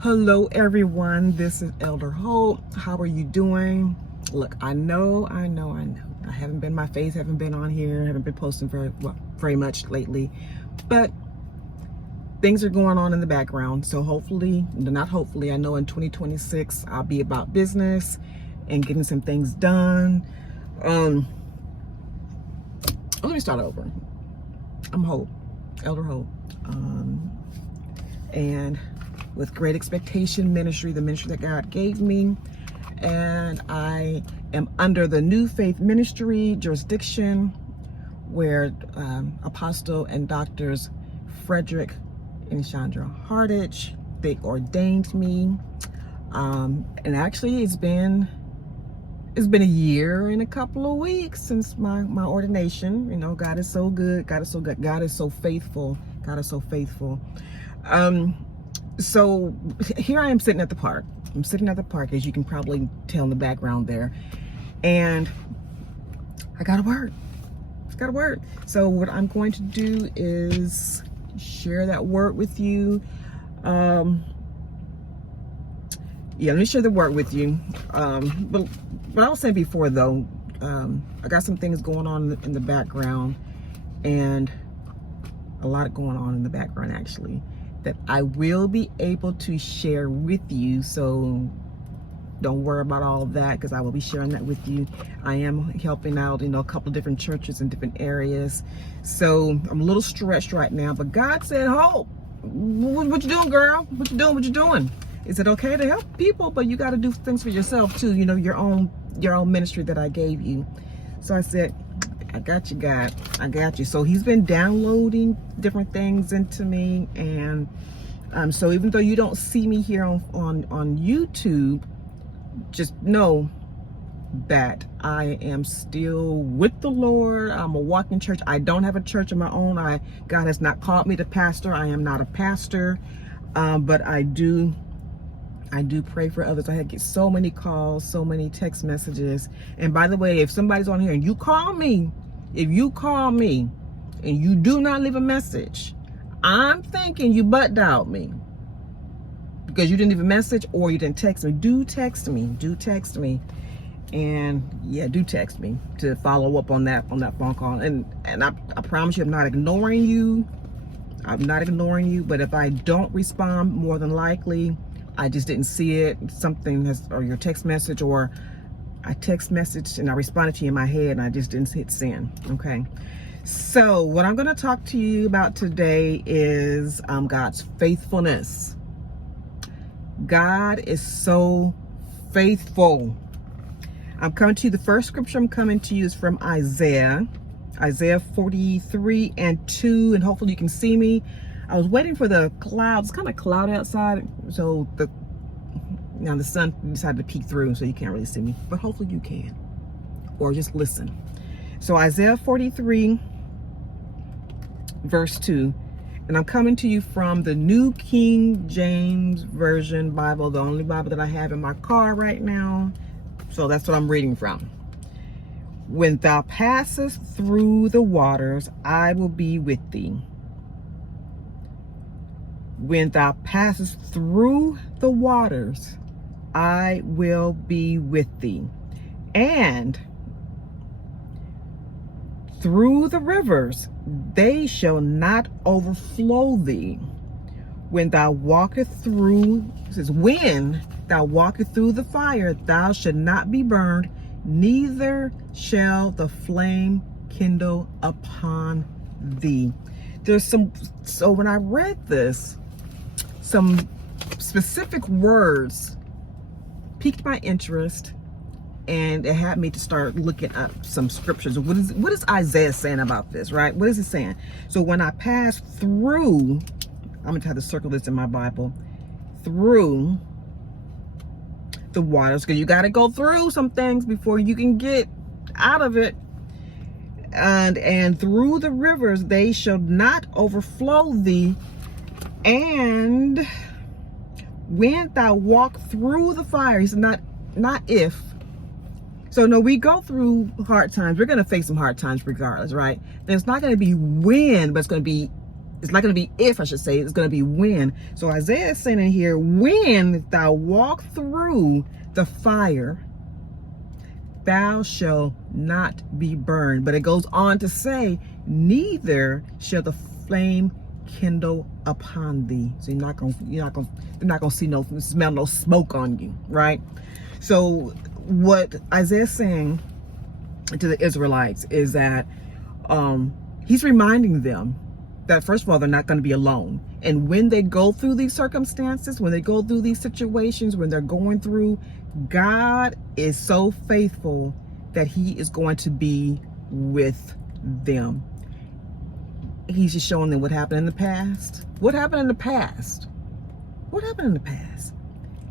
Hello everyone, this is Elder Hope. How are you doing? Look, I know. My face haven't been on here, haven't been posting very much lately, but things are going on in the background. So not hopefully, I know in 2026 I'll be about business and getting some things done. Let me start over. I'm Hope, Elder Hope, and with Great Expectation Ministry, the ministry that God gave me. And I am under the New Faith Ministry jurisdiction where Apostle and Doctors Frederick and Chandra Hardage, they ordained me. And actually it's been a year and a couple of weeks since my ordination. You know, God is so good. God is so good. God is so faithful. God is so faithful. So here I am sitting at the park. I'm sitting at the park, as you can probably tell in the background there. And I got a word. So what I'm going to do is share that word with you. Let me share the word with you. But I was saying before though, I got some things going on in the background, and a lot going on in the background actually, that I will be able to share with you. So don't worry about all of that, because I will be sharing that with you. I am helping out, a couple of different churches in different areas. So I'm a little stretched right now, but God said, Hope, what you doing, girl? What you doing? Is it okay to help people? But you got to do things for yourself too, your own ministry that I gave you. So I said, I got you, God. I got you. So he's been downloading different things into me. And so even though you don't see me here on YouTube, just know that I am still with the Lord. I'm a walking church. I don't have a church of my own. God has not called me to pastor. I am not a pastor. But I do pray for others. I get so many calls, so many text messages. And by the way, if somebody's on here and you call me, and you do not leave a message, I'm thinking you butt dialed me, because you didn't leave a message or you didn't text me. Do text me. And yeah, do text me to follow up on that phone call. And I promise you, I'm not ignoring you. But if I don't respond, more than likely I just didn't see it. Or your text message, or I text message and I responded to you in my head and I just didn't hit send. Okay. So what I'm going to talk to you about today is God's faithfulness. God is so faithful. I'm coming to you. The first scripture I'm coming to you is from Isaiah 43 and 2. And hopefully you can see me. I was waiting for the clouds. It's kind of cloudy outside, so the sun decided to peek through, so you can't really see me, but hopefully you can, or just listen. So Isaiah 43 verse 2, and I'm coming to you from the New King James Version Bible, the only Bible that I have in my car right now. So that's what I'm reading from. When thou passest through the waters, I will be with thee. When thou passest through the waters, I will be with thee. And through the rivers, they shall not overflow thee. When thou walkest through, it says, when thou walkest through the fire, thou shalt not be burned, neither shall the flame kindle upon thee. So when I read this, some specific words piqued my interest, and it had me to start looking up some scriptures. What is Isaiah saying about this, right? What is it saying? So when I pass through, I'm going to have to circle this in my Bible, through the waters, because you got to go through some things before you can get out of it. And through the rivers, they shall not overflow thee. And when thou walk through the fire, it's not if. So no, we go through hard times. We're going to face some hard times regardless, right? There's not going to be when, but it's going to be It's not going to be if, I should say. It's going to be when. So Isaiah is saying in here, when thou walk through the fire, thou shalt not be burned. But it goes on to say, neither shall the flame kindle upon thee. So you're not gonna see smell no smoke on you, right? So what Isaiah's saying to the Israelites is that he's reminding them that, first of all, they're not going to be alone. And when they go through these circumstances, when they go through these situations, when they're going through, God is so faithful that he is going to be with them. He's just showing them what happened in the past. What happened in the past? What happened in the past?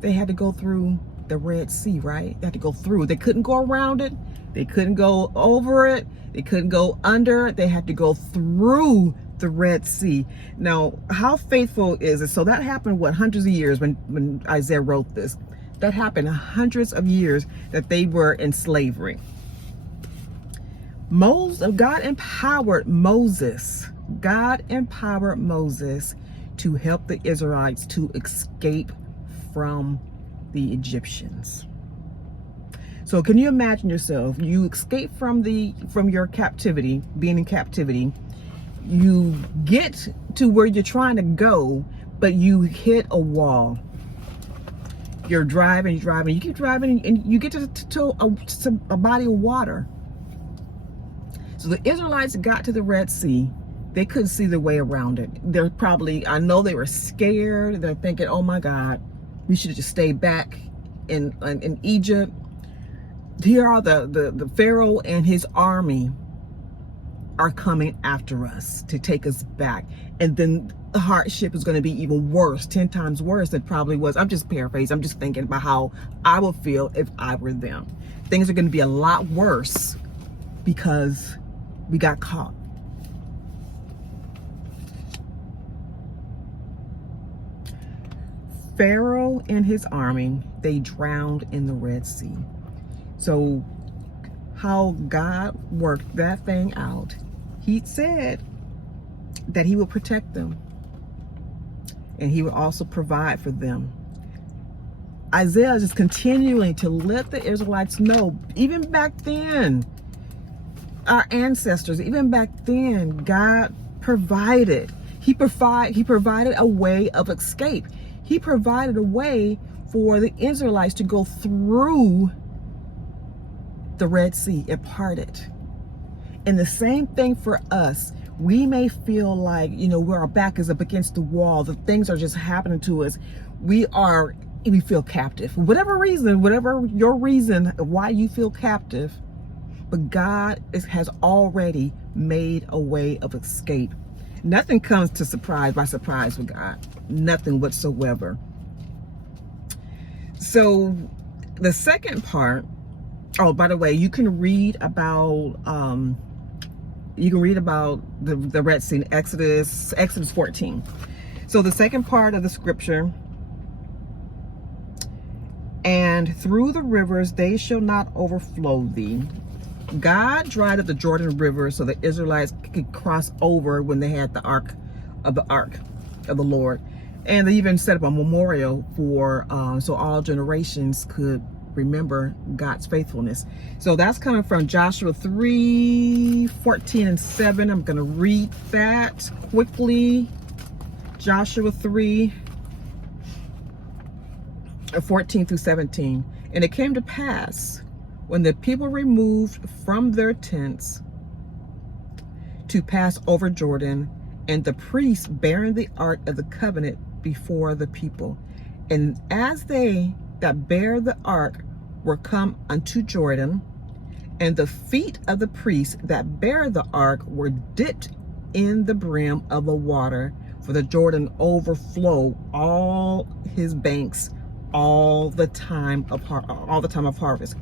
They had to go through the Red Sea, right? They had to go through. They couldn't go around it. They couldn't go over it. They couldn't go under it. They had to go through the Red Sea. Now, how faithful is it? So that happened, what, hundreds of years when Isaiah wrote this. That happened hundreds of years that they were in slavery. God empowered Moses. God empowered Moses to help the Israelites to escape from the Egyptians. So can you imagine yourself? You escape from your captivity, being in captivity. You get to where you're trying to go, but you hit a wall. You're driving, you keep driving, and you get to a body of water. So the Israelites got to the Red Sea. They couldn't see their way around it. They're probably, I know they were scared. They're thinking, oh my God, we should have just stayed back in Egypt. Here are the Pharaoh and his army are coming after us to take us back. And then the hardship is going to be even worse, 10 times worse than it probably was. I'm just paraphrasing. I'm just thinking about how I would feel if I were them. Things are going to be a lot worse because we got caught. Pharaoh and his army, they drowned in the Red Sea. So how God worked that thing out, he said that he would protect them and he would also provide for them. Isaiah is just continuing to let the Israelites know, even back then, our ancestors, even back then, God provided. He provided a way of escape. He provided a way for the Israelites to go through the Red Sea. It parted. And the same thing for us. We may feel like, where our back is up against the wall, the things are just happening to us. We feel captive. For whatever reason, whatever your reason why you feel captive, but God has already made a way of escape. Nothing comes by surprise with God. Nothing whatsoever. So the second part, oh, by the way, you can read about the Red Sea in Exodus 14. So the second part of the scripture, and through the rivers they shall not overflow thee. God dried up the Jordan River so the Israelites could cross over when they had the ark of the Lord. And they even set up a memorial for so all generations could remember God's faithfulness. So that's coming from Joshua 3:14-7. I'm going to read that quickly. Joshua 3:14-17. And it came to pass, when the people removed from their tents to pass over Jordan, and the priests bearing the ark of the covenant before the people, and as they that bear the ark were come unto Jordan, and the feet of the priests that bear the ark were dipped in the brim of the water, for the Jordan overflowed all his banks all the time of harvest,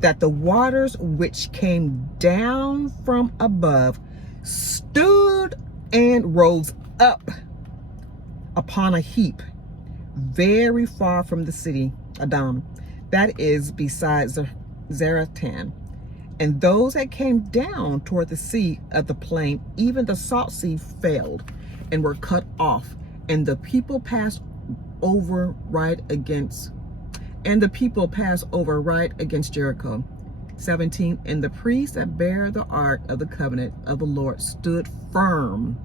that the waters which came down from above stood and rose up upon a heap very far from the city Adam, that is beside Zaratan. And those that came down toward the sea of the plain, even the salt sea failed. and were cut off, and the people passed over right against Jericho. 17, and the priests that bear the ark of the covenant of the Lord stood firm